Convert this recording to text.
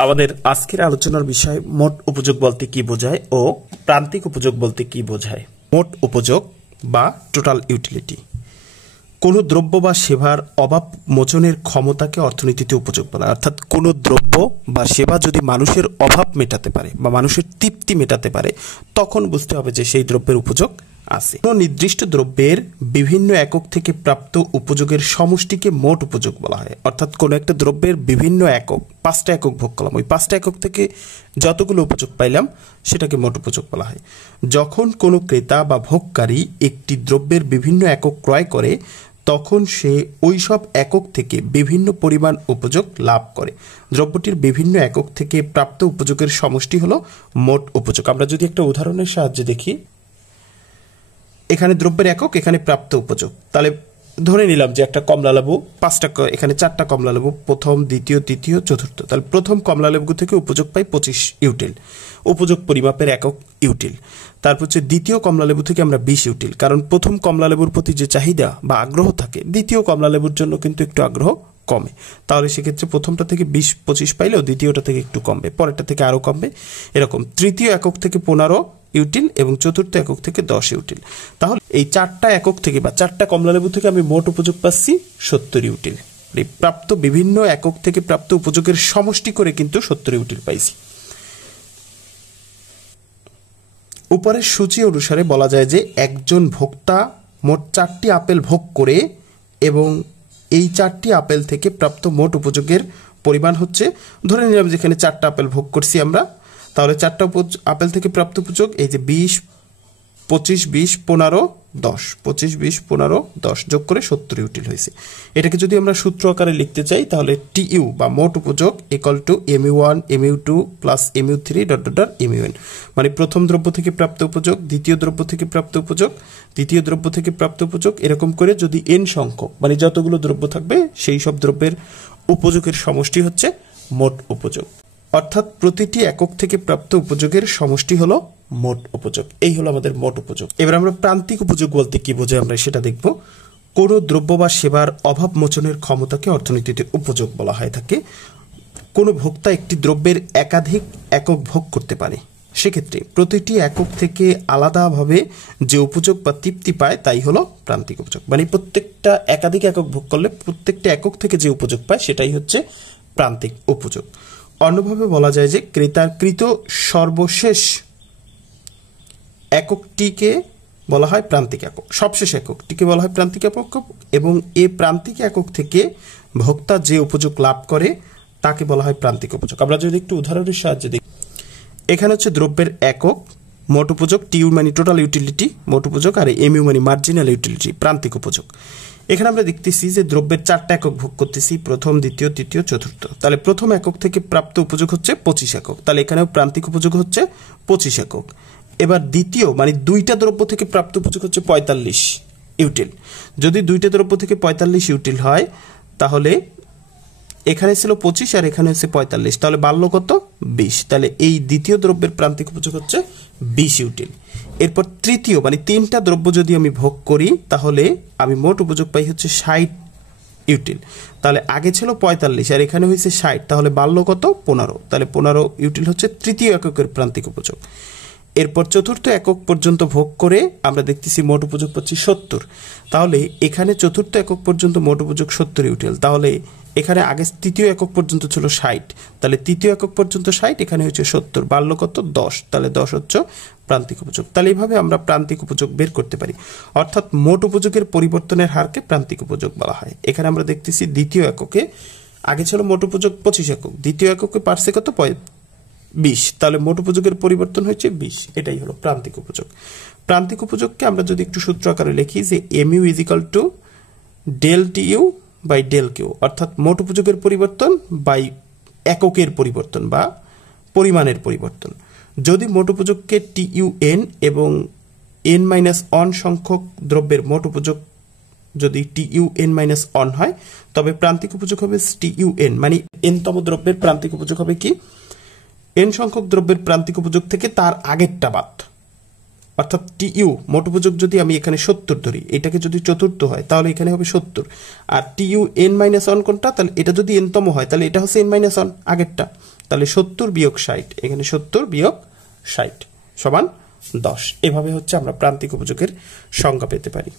আমাদের আজকের আলোচনার বিষয় মোট উপযোগ বলতে কি বোঝায় ও প্রান্তিক উপযোগ বলতে কি বোঝায়। মোট উপযোগ বা টোটাল ইউটিলিটি কোনো দ্রব্য বা সেবার অভাব মোচনের ক্ষমতাকে অর্থনীতিতে উপযোগ বলা হয়। অর্থাৎ কোনো দ্রব্য বা সেবা যদি মানুষের অভাব মেটাতে পারে বা মানুষের তৃপ্তি মেটাতে পারে তখন বুঝতে হবে যে সেই দ্রব্যের উপযোগ আছে। কোনো নির্দিষ্ট দ্রব্যের বিভিন্ন একক থেকে প্রাপ্ত উপযোগের সমষ্টিকে মোট উপযোগ বলা হয়। অর্থাৎ কোনো একটা দ্রব্যের বিভিন্ন একক, 5টা একক ভোগ করলাম, ওই 5টা একক থেকে যতগুলো উপযোগ পাইলাম সেটাকে মোট উপযোগ বলা হয়। যখন কোনো ক্রেতা বা ভোগকারী একটি দ্রব্যের বিভিন্ন একক ক্রয় করে তখন সে ওই সব একক থেকে বিভিন্ন পরিমাণ উপযোগ লাভ করে। দ্রব্যটির বিভিন্ন একক থেকে প্রাপ্ত উপযোগের সমষ্টি হলো মোট উপযোগ। আমরা যদি একটা উদাহরণের সাহায্যে দেখি, এখানে দ্রব্যের একক, এখানে প্রাপ্ত উপযোগ। তাহলে ধরে নিলাম যে একটা কমলা লেবু 5টা, এখানে 4টা কমলা লেবু, প্রথম, দ্বিতীয়, তৃতীয়, চতুর্থ। তাহলে প্রথম কমলা লেবু থেকে উপযোগ পাই 25 ইউটিল, উপযোগ পরিমাপের একক ইউটিল। তারপর হচ্ছে দ্বিতীয় কমলা লেবু থেকে আমরা 20 ইউটিল, কারণ প্রথম কমলা লেবুর প্রতি যে চাহিদা বা আগ্রহ থাকে দ্বিতীয় কমলা লেবুর জন্য কিন্তু একটু আগ্রহ কমে। তাহলে সেক্ষেত্রে প্রথমটা থেকে 20-25 পাইলেও দ্বিতীয়টা থেকে একটু কমবে, পরেরটা থেকে আরও কমবে। এরকম তৃতীয় একক থেকে 15 ইউটিল এবং চতুর্থ একক থেকে 10 ইউটিল। তাহলে এই 4টা একক থেকে বা 4টা কমলালেবু থেকে আমি মোট উপযোগ পাচ্ছি 70 ইউটিল। প্রাপ্ত বিভিন্ন একক থেকে প্রাপ্ত উপযোগের সমষ্টি করে কিন্তু 70 ইউটিল পাইছি। উপরের সূচি অনুসারে বলা যায় যে একজন ভোক্তা মোট 4টি আপেল ভোগ করে এবং এই 4টি আপেল থেকে প্রাপ্ত মোট উপযোগের পরিমাণ হচ্ছে, ধরে নিলাম যেখানে 4টা আপেল ভোগ করছি আমরা, তাহলে 4টা আপেল থেকে প্রাপ্ত উপযোগ এই যে 20, 25, 20, 15, 10, 25, 20, 15, 10 যোগ করে 70 ইউটিল হয়েছে। এটাকে যদি আমরা সূত্র আকারে লিখতে চাই তাহলে টিইউ বা মোট উপযোগ equal to mu1 mu2 plus mu3 dot dot dot mun, মানে প্রথম দ্রব্য থেকে প্রাপ্ত উপযোগ, দ্বিতীয় দ্রব্য থেকে প্রাপ্ত উপযোগ, তৃতীয় দ্রব্য থেকে প্রাপ্ত উপযোগ, এরকম করে যদি n সংখ্যক মানে যতগুলো দ্রব্য থাকবে সেই সব দ্রব্যের উপযোগের সমষ্টি হচ্ছে মোট উপযোগ। অর্থাৎ প্রতিটি একক থেকে প্রাপ্ত উপযোগের সমষ্টি হলো মোট উপযোগ। এই হলো আমাদের মোট উপযোগ। এবার আমরা প্রান্তিক উপযোগ বলতে কি বোঝায় আমরা সেটা দেখব। কোনো দ্রব্য বা সেবার অভাব মোচনের ক্ষমতাকে অর্থনীতিতে উপযোগ বলা হয় থাকে। কোনো ভোক্তা একটি দ্রব্যের একাধিক একক ভোগ করতে পারে, সেক্ষেত্রে প্রতিটি একক থেকে আলাদাভাবে যে উপযোগ বা তৃপ্তি পায় তাই হলো প্রান্তিক উপযোগ। মানে প্রত্যেকটা একাধিক একক ভোগ করলে প্রত্যেকটা একক থেকে যে উপযোগ পায় সেটাই হচ্ছে প্রান্তিক উপযোগ। অন্যভাবে বলা যায় যে ক্রেতার কৃত সর্বশেষ এককটিকে বলা হয় প্রান্তিক একক, সবশেষ এককটিকে বলা হয় প্রান্তিক একক, এবং এই প্রান্তিক একক থেকে ভোক্তা যে উপযোগ লাভ করে তাকে বলা হয় প্রান্তিক উপযোগ। আমরা যদি একটু উদাহরণের সাহায্যে দেখি, এখানে হচ্ছে দ্রব্যের একক, মোট উপযোগ, টিইউ মানে টোটাল ইউটিলিটি মোট উপযোগ, আর এমইউ মানে মার্জিনাল ইউটিলিটি প্রান্তিক উপযোগ। এখানে আমরা দেখতেছি যে দ্রব্যের 4টা একক ভোগ করতেছি, প্রথম, দ্বিতীয়, তৃতীয়, চতুর্থ। তাহলে প্রথম একক থেকে প্রাপ্ত উপযোগ হচ্ছে 25 একক, তাহলে এখানেও প্রান্তিক উপযোগ হচ্ছে 25 একক। এবার দ্বিতীয় মানে 2টা দ্রব্য থেকে প্রাপ্ত উপযোগ হচ্ছে 45 ইউটিল। যদি 2টা দ্রব্য থেকে 45 ইউটিল হয় তাহলে এখানে ছিল 25 আর এখানে হচ্ছে 45, তাহলে বাড়ল কত? 20। তাহলে এই দ্বিতীয় দ্রব্যের প্রান্তিক উপযোগ হচ্ছে 20 ইউটিল। এরপর তৃতীয় মানে 3টা দ্রব্য যদি আমি ভোগ করি তাহলে আমি মোট উপযোগ পাই হচ্ছে 60 ইউটিল। তাহলে আগে ছিল 45 আর এখানে হয়েছে 60, তাহলে বাড়ল কত? 15। তাহলে 15 ইউটিল হচ্ছে তৃতীয় এককের প্রান্তিক উপযোগ। এরপর চতুর্থ একক পর্যন্ত ভোগ করে আমরা দেখতেছি মোট উপযোগ পাচ্ছি 70। তাহলে এখানে চতুর্থ একক পর্যন্ত মোট উপযোগ 70 ইউটিল। তাহলে এখানে আগে তৃতীয় একক পর্যন্ত ছিল 60, তাহলে তৃতীয় একক পর্যন্ত 60, এখানে হচ্ছে 70, বাড়ল কত? 10। তাহলে 10 হচ্ছে প্রান্তিক উপযোগ। তাহলে এইভাবে আমরা প্রান্তিক উপযোগ বের করতে পারি। অর্থাৎ মোট উপযোগের পরিবর্তনের হারকে প্রান্তিক উপযোগ বলা হয়। এখানে আমরা দেখতেছি দ্বিতীয় এককে আগে ছিল মোট উপযোগ 25 একক, দ্বিতীয় এককে পারছে কত? 20, তাহলে মোট উপযোগের পরিবর্তন হয়েছে 20। এটাই হলো প্রান্তিক উপযোগ। প্রান্তিক উপযোগকে আমরা যদি একটু সূত্র আকারে লিখি যে mu is equal to del TU by del Q, অর্থাৎ মোট উপযোগের পরিবর্তন বাই এককের পরিবর্তন বা পরিমাণের পরিবর্তন। যদি মোট উপযোগকে টিইউএন এবং n-1 সংখ্যক দ্রব্যের মোট উপযোগ যদি টিইউএন-1 হয় তবে প্রান্তিক উপযোগ হবে টিইউএন, মানে n-তম দ্রব্যের প্রান্তিক উপযোগ হবে কি? n সংখ্যক দ্রব্যের প্রান্তিক উপযোগ থেকে তার আগেরটা বাদ। অর্থাৎ টিইউ মোট উপযোগ যদি আমি এখানে 70 ধরি, এটাকে যদি চতুর্থ হয় তাহলে এখানে হবে 70, আর টিইউ n-1 কোনটা? তাহলে এটা যদি n-তম হয় তাহলে এটা হচ্ছে n-1 আগেরটা, তাহলে 70 বিয়োগ 60, এখানে 70 বিয়োগ 60 সমান 10। এভাবে হচ্ছে আমরা প্রান্তিক উপযোগের সংজ্ঞা পেতে পারি।